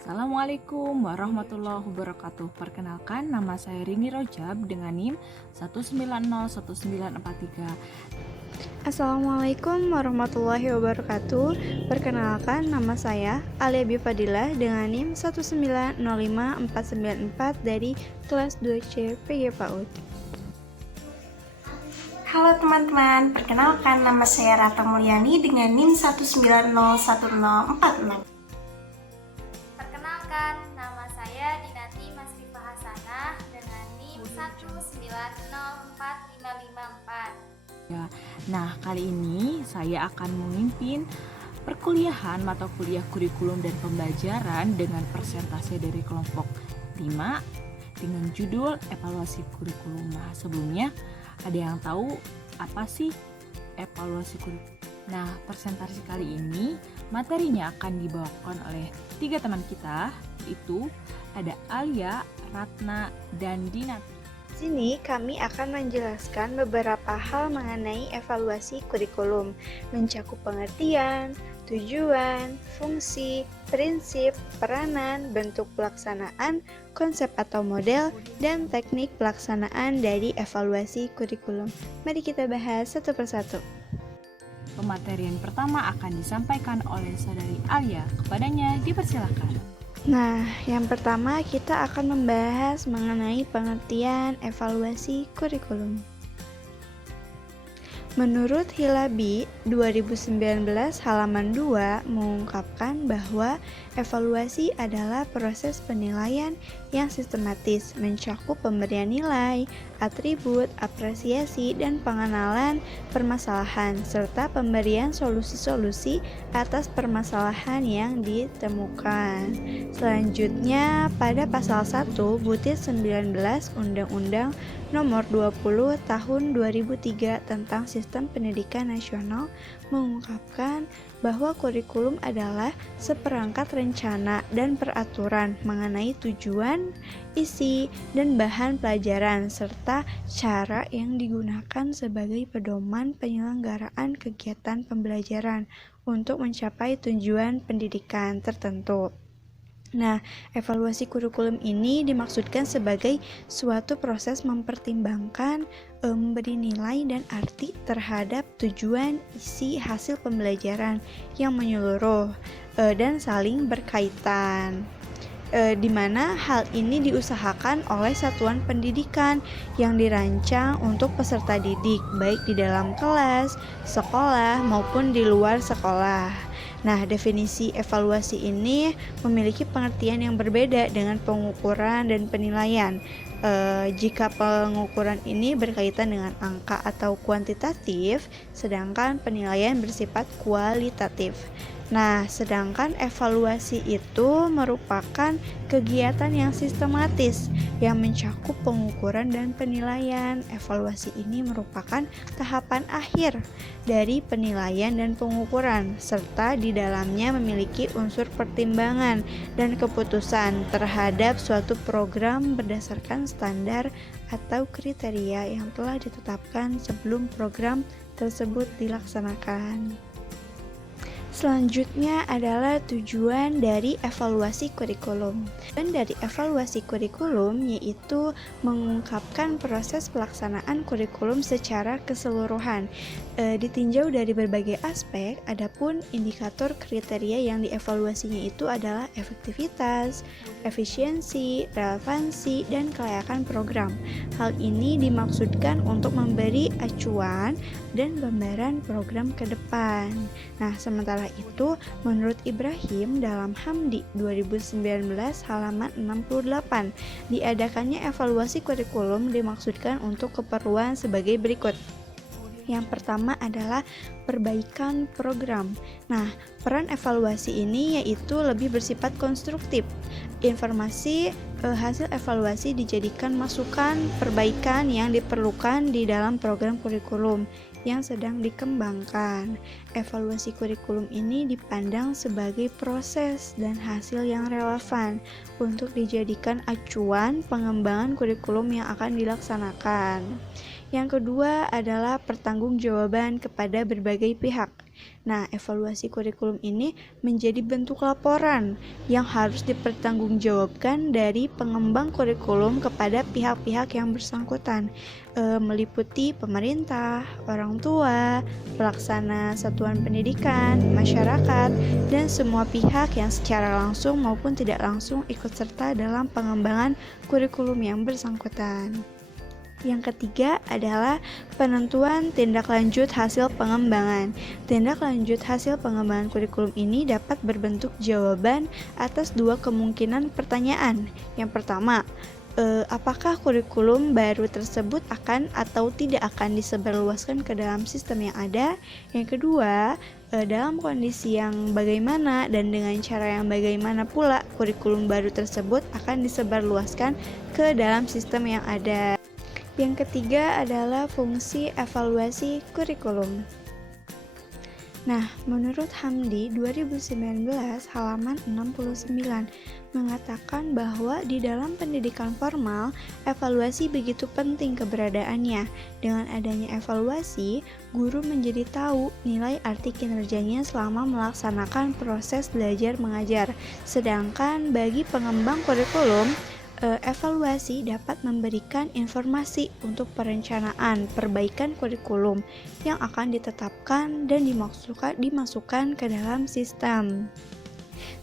Assalamualaikum warahmatullahi wabarakatuh. Perkenalkan, nama saya Rini Rojab dengan NIM 1901943. Assalamualaikum warahmatullahi wabarakatuh. Perkenalkan, nama saya Alia Bifadilah dengan NIM 1905494 dari kelas 2C PG PAUD. Halo teman-teman, perkenalkan nama saya Rata Mulyani dengan NIM 1901046. Perkenalkan, nama saya Dinati Masrifah Hasanah dengan NIM 1904554. Nah, kali ini saya akan memimpin perkuliahan mata kuliah kurikulum dan pembelajaran dengan persentase dari kelompok 5 dengan judul evaluasi kurikulum. Nah, sebelumnya ada yang tahu apa sih evaluasi kurikulum? Nah, presentasi kali ini materinya akan dibawakan oleh 3 teman kita, yaitu ada Alia, Ratna, dan Dinati. Di sini kami akan menjelaskan beberapa hal mengenai evaluasi kurikulum, mencakup pengertian, tujuan, fungsi, prinsip, peranan, bentuk pelaksanaan, konsep atau model, dan teknik pelaksanaan dari evaluasi kurikulum. Mari kita bahas satu persatu. Pematerian pertama akan disampaikan oleh saudari Alia. Kepadanya dipersilakan. Nah, yang pertama kita akan membahas mengenai pengertian evaluasi kurikulum. Menurut Hilabi 2019 halaman 2 mengungkapkan bahwa evaluasi adalah proses penilaian yang sistematis mencakup pemberian nilai, atribut, apresiasi, dan pengenalan permasalahan serta pemberian solusi-solusi atas permasalahan yang ditemukan. Selanjutnya, pada pasal 1 butir 19 Undang-Undang Nomor 20 Tahun 2003 tentang Sistem Pendidikan Nasional mengungkapkan bahwa kurikulum adalah seperangkat rencana dan peraturan mengenai tujuan, isi, dan bahan pelajaran serta cara yang digunakan sebagai pedoman penyelenggaraan kegiatan pembelajaran untuk mencapai tujuan pendidikan tertentu. Nah, evaluasi kurikulum ini dimaksudkan sebagai suatu proses mempertimbangkan, memberi nilai dan arti terhadap tujuan, isi, hasil pembelajaran yang menyeluruh dan saling berkaitan. Di mana hal ini diusahakan oleh satuan pendidikan yang dirancang untuk peserta didik, baik di dalam kelas, sekolah, maupun di luar sekolah. Nah, definisi evaluasi ini memiliki pengertian yang berbeda dengan pengukuran dan penilaian. Jika pengukuran ini berkaitan dengan angka atau kuantitatif, sedangkan penilaian bersifat kualitatif. Nah, sedangkan evaluasi itu merupakan kegiatan yang sistematis yang mencakup pengukuran dan penilaian. Evaluasi ini merupakan tahapan akhir dari penilaian dan pengukuran, serta di dalamnya memiliki unsur pertimbangan dan keputusan terhadap suatu program berdasarkan standar atau kriteria yang telah ditetapkan sebelum program tersebut dilaksanakan. Selanjutnya adalah tujuan dari evaluasi kurikulum. Tujuan dari evaluasi kurikulum yaitu mengungkapkan proses pelaksanaan kurikulum secara keseluruhan, ditinjau dari berbagai aspek. Adapun indikator kriteria yang dievaluasinya itu adalah efektivitas, efisiensi, relevansi, dan kelayakan program. Hal ini dimaksudkan untuk memberi acuan dan gambaran program ke depan. Nah, sementara itu, menurut Ibrahim dalam Hamdi 2019 halaman 68, diadakannya evaluasi kurikulum dimaksudkan untuk keperluan sebagai berikut. Yang pertama adalah perbaikan program. Nah, peran evaluasi ini yaitu lebih bersifat konstruktif. Informasi hasil evaluasi dijadikan masukan perbaikan yang diperlukan di dalam program kurikulum yang sedang dikembangkan. Evaluasi kurikulum ini dipandang sebagai proses dan hasil yang relevan untuk dijadikan acuan pengembangan kurikulum yang akan dilaksanakan. Yang kedua adalah pertanggungjawaban kepada berbagai pihak. Nah, evaluasi kurikulum ini menjadi bentuk laporan yang harus dipertanggungjawabkan dari pengembang kurikulum kepada pihak-pihak yang bersangkutan, meliputi pemerintah, orang tua, pelaksana satuan pendidikan, masyarakat, dan semua pihak yang secara langsung maupun tidak langsung ikut serta dalam pengembangan kurikulum yang bersangkutan. Yang ketiga adalah penentuan tindak lanjut hasil pengembangan. Tindak lanjut hasil pengembangan kurikulum ini dapat berbentuk jawaban atas dua kemungkinan pertanyaan. Yang pertama, apakah kurikulum baru tersebut akan atau tidak akan disebarluaskan ke dalam sistem yang ada? Yang kedua, dalam kondisi yang bagaimana dan dengan cara yang bagaimana pula kurikulum baru tersebut akan disebarluaskan ke dalam sistem yang ada. Yang ketiga adalah fungsi evaluasi kurikulum. Nah, menurut Hamdi 2019 halaman 69 mengatakan bahwa di dalam pendidikan formal, evaluasi begitu penting keberadaannya. Dengan adanya evaluasi, guru menjadi tahu nilai arti kinerjanya selama melaksanakan proses belajar mengajar. Sedangkan bagi pengembang kurikulum, evaluasi dapat memberikan informasi untuk perencanaan perbaikan kurikulum yang akan ditetapkan dan dimasukkan ke dalam sistem.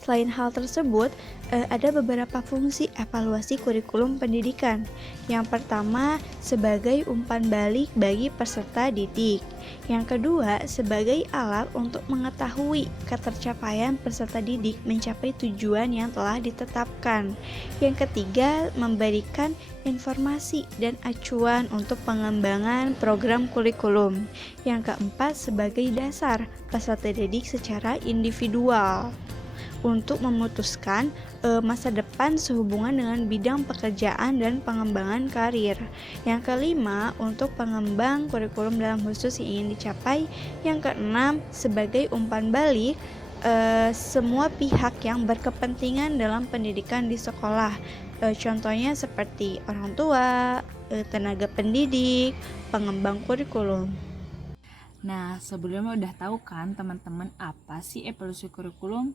Selain hal tersebut, ada beberapa fungsi evaluasi kurikulum pendidikan. Yang pertama, sebagai umpan balik bagi peserta didik. Yang kedua, sebagai alat untuk mengetahui ketercapaian peserta didik mencapai tujuan yang telah ditetapkan. Yang ketiga, memberikan informasi dan acuan untuk pengembangan program kurikulum. Yang keempat, sebagai dasar peserta didik secara individual untuk memutuskan masa depan sehubungan dengan bidang pekerjaan dan pengembangan karir. Yang kelima, untuk pengembang kurikulum dalam khusus yang ingin dicapai. Yang keenam, sebagai umpan balik semua pihak yang berkepentingan dalam pendidikan di sekolah. Contohnya seperti orang tua, tenaga pendidik, pengembang kurikulum. Nah, sebelumnya udah tahu kan teman-teman apa sih evaluasi kurikulum?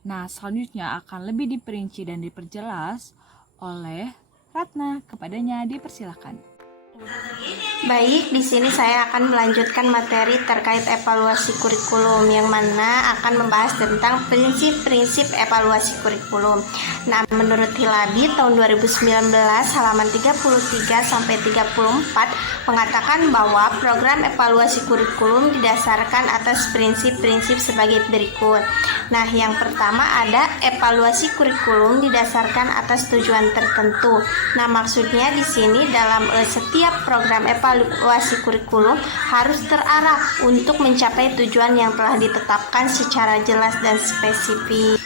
Nah, selanjutnya akan lebih diperinci dan diperjelas oleh Ratna. Kepadanya dipersilakan. Baik, di sini saya akan melanjutkan materi terkait evaluasi kurikulum yang mana akan membahas tentang prinsip-prinsip evaluasi kurikulum. Nah, menurut Hilabi tahun 2019 halaman 33 sampai 34 mengatakan bahwa program evaluasi kurikulum didasarkan atas prinsip-prinsip sebagai berikut. Nah, yang pertama ada evaluasi kurikulum didasarkan atas tujuan tertentu. Nah, maksudnya di sini dalam setiap program evaluasi kurikulum harus terarah untuk mencapai tujuan yang telah ditetapkan secara jelas dan spesifik.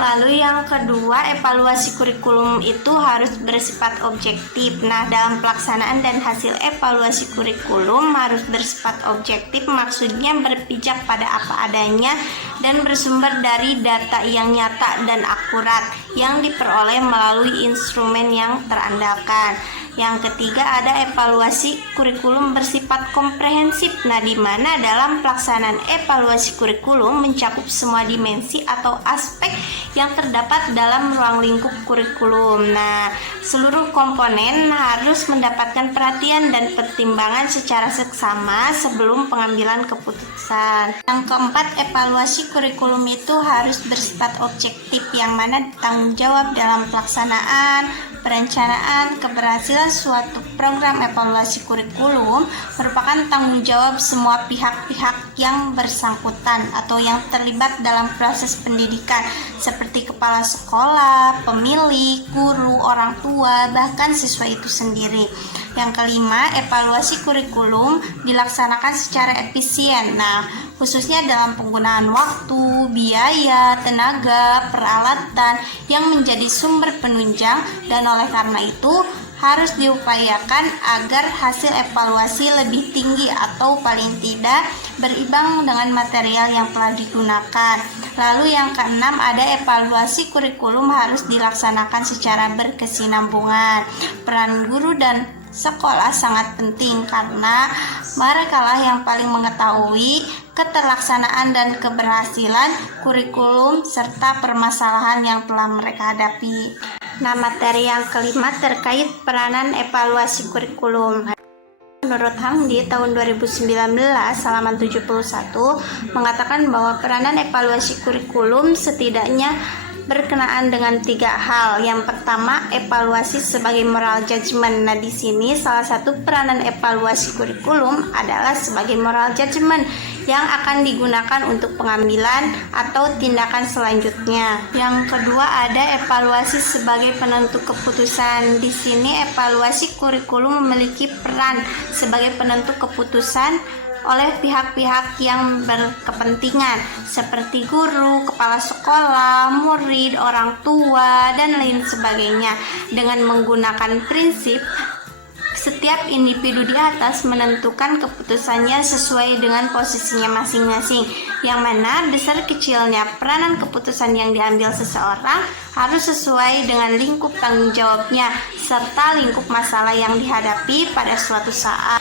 Lalu yang kedua, evaluasi kurikulum itu harus bersifat objektif. Nah, dalam pelaksanaan dan hasil evaluasi kurikulum harus bersifat objektif, maksudnya berpijak pada apa adanya dan bersumber dari data yang nyata dan akurat yang diperoleh melalui instrumen yang terandalkan. Yang ketiga ada evaluasi kurikulum bersifat komprehensif. Nah, di mana dalam pelaksanaan evaluasi kurikulum mencakup semua dimensi atau aspek yang terdapat dalam ruang lingkup kurikulum. Nah, seluruh komponen harus mendapatkan perhatian dan pertimbangan secara seksama sebelum pengambilan keputusan. Yang keempat, evaluasi kurikulum itu harus bersifat objektif, yang mana tanggung jawab dalam pelaksanaan, perencanaan, keberhasilan suatu program evaluasi kurikulum merupakan tanggung jawab semua pihak-pihak yang bersangkutan atau yang terlibat dalam proses pendidikan seperti kepala sekolah, pemilik, guru, orang tua, bahkan siswa itu sendiri. Yang kelima, evaluasi kurikulum dilaksanakan secara efisien. Nah, khususnya dalam penggunaan waktu, biaya, tenaga, peralatan yang menjadi sumber penunjang, dan oleh karena itu harus diupayakan agar hasil evaluasi lebih tinggi atau paling tidak berimbang dengan material yang telah digunakan. Lalu yang keenam ada evaluasi kurikulum harus dilaksanakan secara berkesinambungan. Peran guru dan Sekolah sangat penting karena merekalah yang paling mengetahui keterlaksanaan dan keberhasilan kurikulum serta permasalahan yang telah mereka hadapi. Nah, materi yang kelima terkait peranan evaluasi kurikulum. Menurut Hamdi, tahun 2019 halaman 71 mengatakan bahwa peranan evaluasi kurikulum setidaknya berkenaan dengan 3 hal. Yang pertama, evaluasi sebagai moral judgment. Nah, di sini salah satu peranan evaluasi kurikulum adalah sebagai moral judgment yang akan digunakan untuk pengambilan atau tindakan selanjutnya. Yang kedua, ada evaluasi sebagai penentu keputusan. Di sini evaluasi kurikulum memiliki peran sebagai penentu keputusan oleh pihak-pihak yang berkepentingan seperti guru, kepala sekolah, murid, orang tua, dan lain sebagainya. Dengan menggunakan prinsip setiap individu di atas menentukan keputusannya sesuai dengan posisinya masing-masing, yang mana besar kecilnya peranan keputusan yang diambil seseorang harus sesuai dengan lingkup tanggung jawabnya serta lingkup masalah yang dihadapi pada suatu saat.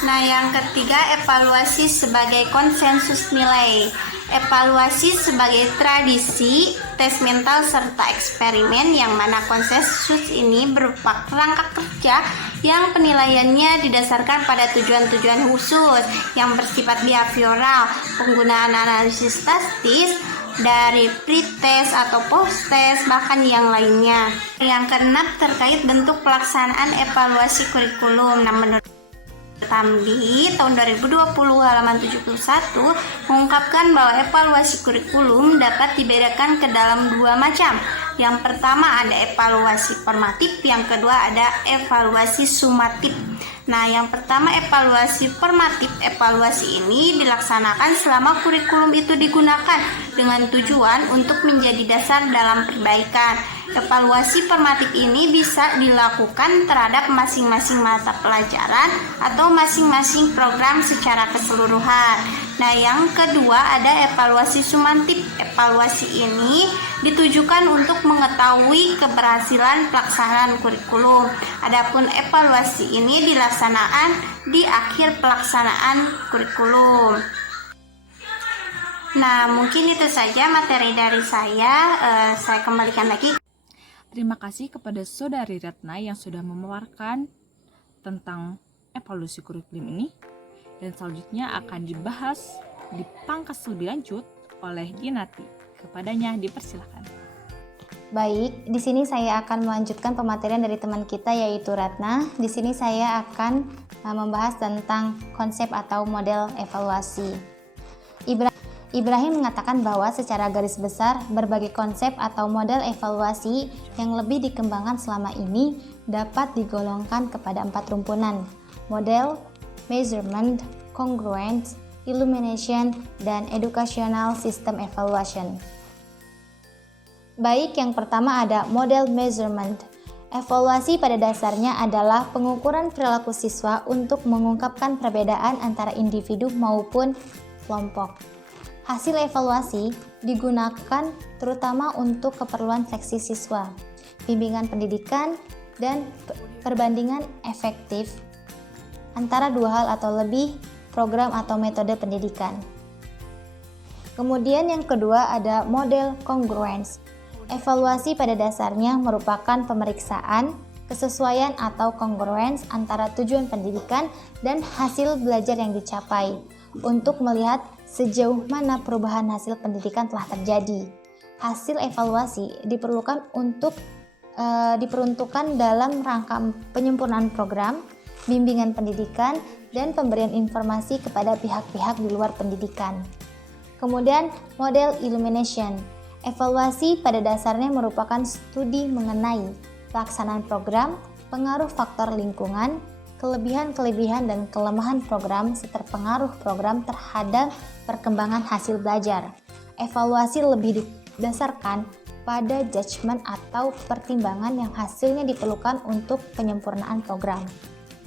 Nah, yang ketiga, evaluasi sebagai konsensus nilai. Evaluasi sebagai tradisi, tes mental, serta eksperimen, yang mana konsensus ini berupa kerangka kerja yang penilaiannya didasarkan pada tujuan-tujuan khusus yang bersifat behavioral, penggunaan analisis statis dari pre-test atau post-test, bahkan yang lainnya. Yang keenam, terkait bentuk pelaksanaan evaluasi kurikulum. Nah, menurut Hamdi, tahun 2020 halaman 71 mengungkapkan bahwa evaluasi kurikulum dapat dibedakan ke dalam 2 macam. Yang pertama ada evaluasi formatif, yang kedua ada evaluasi sumatif. Nah, yang pertama evaluasi formatif. Evaluasi ini dilaksanakan selama kurikulum itu digunakan dengan tujuan untuk menjadi dasar dalam perbaikan. Evaluasi formatif ini bisa dilakukan terhadap masing-masing mata pelajaran atau masing-masing program secara keseluruhan. Nah, yang kedua ada evaluasi sumatif. Evaluasi ini ditujukan untuk mengetahui keberhasilan pelaksanaan kurikulum. Adapun evaluasi ini dilaksanakan di akhir pelaksanaan kurikulum. Nah, mungkin itu saja materi dari saya. Saya kembalikan lagi. Terima kasih kepada Saudari Ratna yang sudah memaparkan tentang evaluasi kurikulum ini, dan selanjutnya akan dibahas dipangkas lebih lanjut oleh Ginati. Kepadanya dipersilakan. Baik, di sini saya akan melanjutkan pematerian dari teman kita yaitu Ratna. Di sini saya akan membahas tentang konsep atau model evaluasi. Ibrahim mengatakan bahwa secara garis besar berbagai konsep atau model evaluasi yang lebih dikembangkan selama ini dapat digolongkan kepada 4 rumpunan: model, measurement, congruence, illumination, dan educational system evaluation. Baik, yang pertama ada model measurement. Evaluasi pada dasarnya adalah pengukuran perilaku siswa untuk mengungkapkan perbedaan antara individu maupun kelompok. Hasil evaluasi digunakan terutama untuk keperluan seleksi siswa, bimbingan pendidikan, dan perbandingan efektif antara 2 hal atau lebih program atau metode pendidikan. Kemudian yang kedua ada model congruence. Evaluasi pada dasarnya merupakan pemeriksaan kesesuaian atau congruence antara tujuan pendidikan dan hasil belajar yang dicapai untuk melihat sejauh mana perubahan hasil pendidikan telah terjadi. Hasil evaluasi diperuntukkan dalam rangka penyempurnaan program, bimbingan pendidikan, dan pemberian informasi kepada pihak-pihak di luar pendidikan. Kemudian model illumination. Evaluasi pada dasarnya merupakan studi mengenai pelaksanaan program, pengaruh faktor lingkungan, kelebihan-kelebihan dan kelemahan program serta pengaruh program terhadap perkembangan hasil belajar. Evaluasi lebih didasarkan pada judgement atau pertimbangan yang hasilnya diperlukan untuk penyempurnaan program.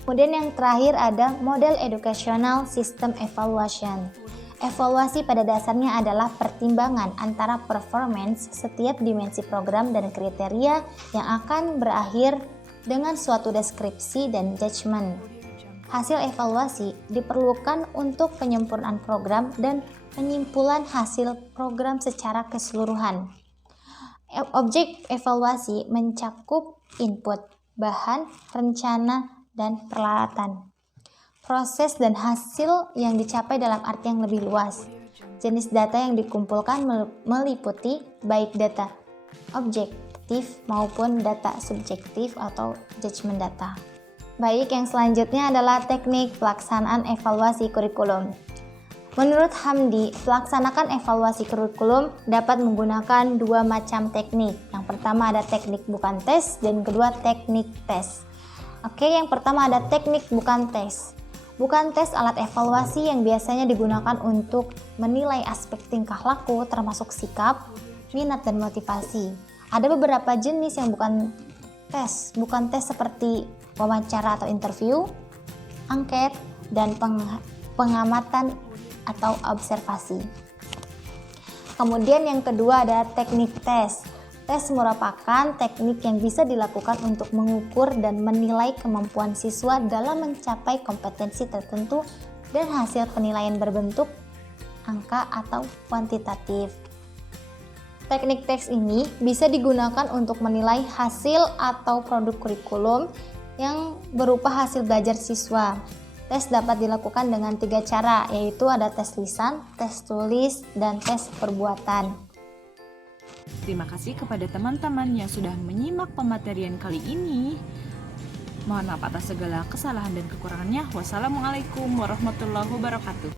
Kemudian yang terakhir ada model educational system evaluation. Evaluasi pada dasarnya adalah pertimbangan antara performance setiap dimensi program dan kriteria yang akan berakhir dengan suatu deskripsi dan judgement. Hasil evaluasi diperlukan untuk penyempurnaan program dan penyimpulan hasil program secara keseluruhan. Objek evaluasi mencakup input, bahan, rencana, dan peralatan. Proses dan hasil yang dicapai dalam arti yang lebih luas. Jenis data yang dikumpulkan meliputi baik data objektif maupun data subjektif atau judgment data. Baik, yang selanjutnya adalah teknik pelaksanaan evaluasi kurikulum. Menurut Hamdi, pelaksanakan evaluasi kurikulum dapat menggunakan dua macam teknik. Yang pertama ada teknik bukan tes dan kedua teknik tes. Oke, yang pertama ada teknik bukan tes. Bukan tes alat evaluasi yang biasanya digunakan untuk menilai aspek tingkah laku termasuk sikap, minat, dan motivasi. Ada beberapa jenis yang bukan tes seperti wawancara atau interview, angket, dan pengamatan atau observasi. Kemudian yang kedua ada teknik tes. Tes merupakan teknik yang bisa dilakukan untuk mengukur dan menilai kemampuan siswa dalam mencapai kompetensi tertentu dan hasil penilaian berbentuk angka atau kuantitatif. Teknik tes ini bisa digunakan untuk menilai hasil atau produk kurikulum yang berupa hasil belajar siswa. Tes dapat dilakukan dengan 3 cara, yaitu ada tes lisan, tes tulis, dan tes perbuatan. Terima kasih kepada teman-teman yang sudah menyimak pematerian kali ini. Mohon maaf atas segala kesalahan dan kekurangannya. Wassalamualaikum warahmatullahi wabarakatuh.